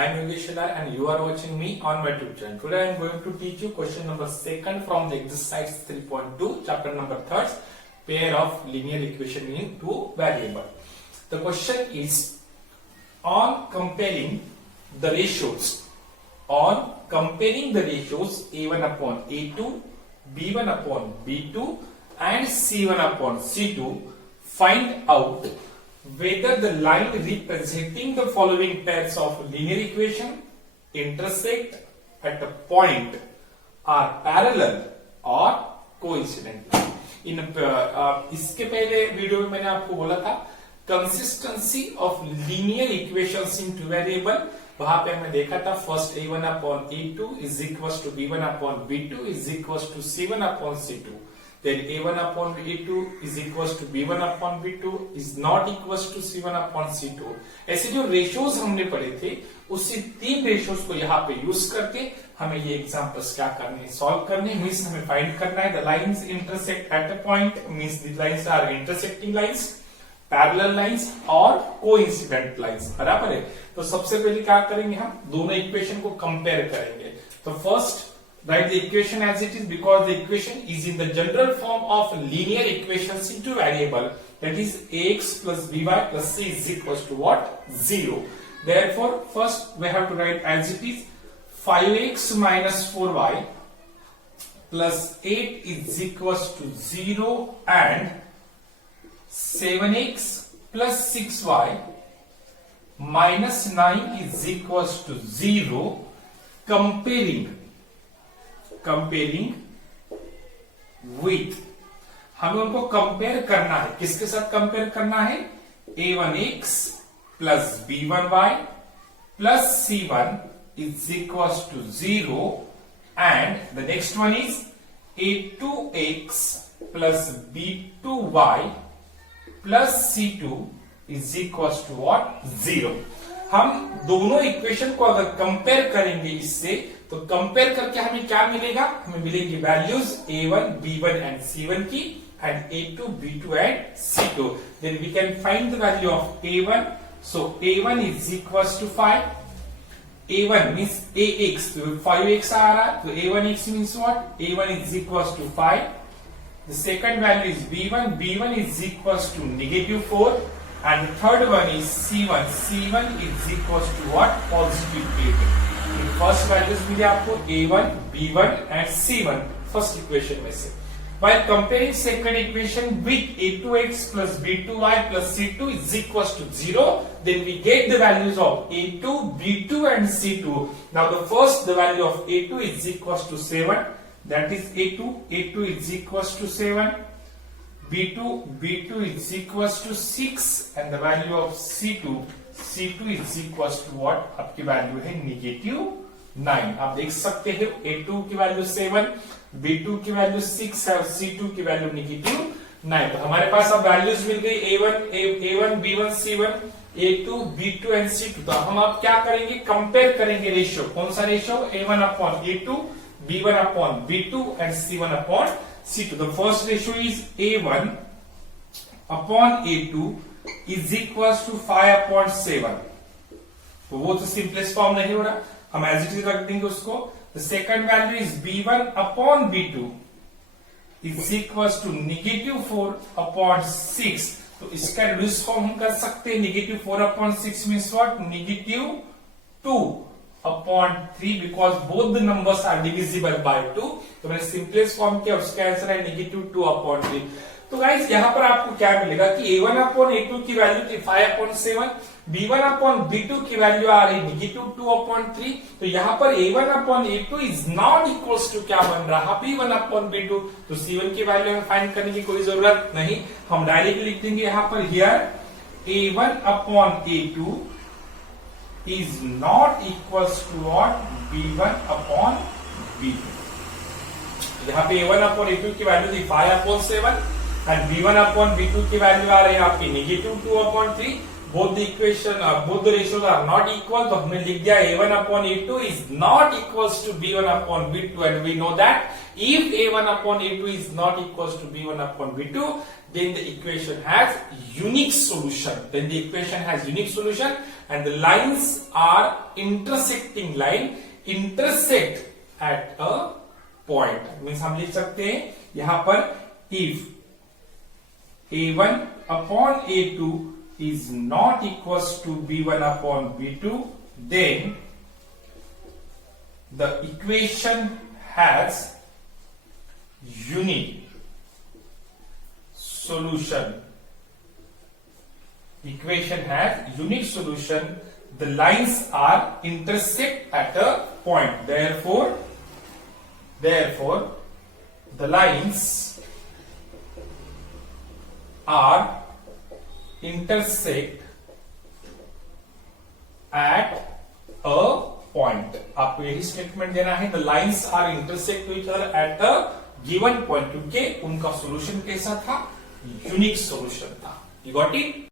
I am Yogesh Shedar and you are watching me on my YouTube channel. Today I am going to teach you question number 2 from the exercise 3.2, chapter number 3, pair of linear equation in two variable. The question is on comparing the ratios A1 upon A2, B1 upon B2 and C1 upon C2, find out whether the line representing the following pairs of linear equation intersect at a point are parallel or coincident. इसके पहले video में मैंने आपको बोला था consistency of linear equations in two variable, वहां पे हमने देखा था first A1 upon A2 is equals to B1 upon B2 is equals to C1 upon C2. Then A1 upon A2 is equals to B1 upon B2 is not equals to C1 upon C2. ऐसे जो ratios हमने पढ़े थे उसी तीन ratios को यहाँ पे यूज करके हमें ये एग्जांपल्स क्या करने सॉल्व करने मींस हमें फाइंड करना है the lines intersect at a point means the lines are intersecting lines, parallel lines और कोइंसिडेंट लाइंस, बराबर है। तो सबसे पहले क्या करेंगे, हम दोनों इक्वेशन को कंपेयर करेंगे। तो first write the equation as it is because the equation is in the general form of linear equations into variable, that is ax plus by plus c is equals to what? 0. Therefore first we have to write as it is 5x minus 4y plus 8 is equals to 0 and 7x plus 6y minus 9 is equals to 0, comparing with, हमें उनको compare करना है। किसके साथ compare करना है? a1x plus b1y plus c1 is equals to 0 and the next one is a2x plus b2y plus c2 is equals to what? 0. हम दोनों इक्वेशन को अगर कंपेयर करेंगे इससे, तो कंपेयर करके हमें क्या मिलेगा? हमें मिलेंगी values a1, b1 and c1 की and a2, b2 and c2. Then we can find the value of a1. So a1 is equals to 5. a1 means ax, तो 5x आ रहा है, तो a1x मींस what? a1 is equals to 5. The second value is b1 is equals to -4 and the third one is c1 is equals to what? Positive 8. First values मिले आपको a1, b1 and c1 first equation में से. While comparing second equation with a2x plus b2y plus c2 is equals to 0, then we get the values of a2, b2 and c2. Now the value of a2 is equals to 7, that is a2 is equals to 7. B2 is equals to 6 and the value of C2 is equals to what? आपकी value है -9. आप देख सकते हैं A2 की value 7, B2 की value 6 है और C2 की वैल्यू -9. तो हमारे पास अब वैल्यूज मिल गई A1, B1, C1, A2, B2 and C2. तो हम अब क्या करेंगे? कंपेयर करेंगे रेशियो. कौन सा ratio? A1 upon A2, B1 upon B2 and C1 upon C2. The first ratio is A1 upon A2 is equals to 5 upon 7. तो वो तो सिंपलेस्ट फॉर्म नहीं हो रहा, हम एज इट इज रख देंगे उसको. The second value is B1 upon B2 is equals to -4 upon 6. तो इसका रिड्यूस फॉर्म हम कर सकते हैं. -4 upon 6 means what? -2 upon 3 because both the numbers are divisible by 2. तो मैंने सिंपलेस्ट फॉर्म किया, उसका आंसर है -2 upon 3. तो गाइस यहाँ पर आपको क्या मिलेगा कि a1 upon a2 की वैल्यू थी 5 upon 7, b1 upon b2 की वैल्यू आ रही -2 upon 3. तो यहाँ पर a1 upon a2 is not equals to क्या बन रहा? b1 upon b2. तो c1 की वैल्यू हमें फाइंड करने की कोई जरूरत नहीं, हम डायरेक्टली लिख देंगे यहाँ पर here a1 upon a2 is not equals to what? b1 upon b2. यहाँ पे a1 upon a2 की वैल्यू थी 5 upon 7 and b1 upon b2 की वैल्यू आ रही है आपकी -2 upon 3. both the ratios are not equal, तो हमने लिख दिया a1 upon a2 is not equals to b1 upon b2 and we know that if a1 upon a2 is not equals to b1 upon b2 then the equation has unique solution. and the lines are intersecting line intersect at a point. Means हम लिख सकते हैं यहां पर if a1 upon a2 is not equals to b1 upon b2, then the equation has unique solution. Equation has unique solution. The lines are intersect at a point. Therefore, the lines are intersect at a point. आपको यही statement देना है. The lines are intersect to each other at a given point, क्योंकि उनका solution कैसा था? Unique solution था. You got it?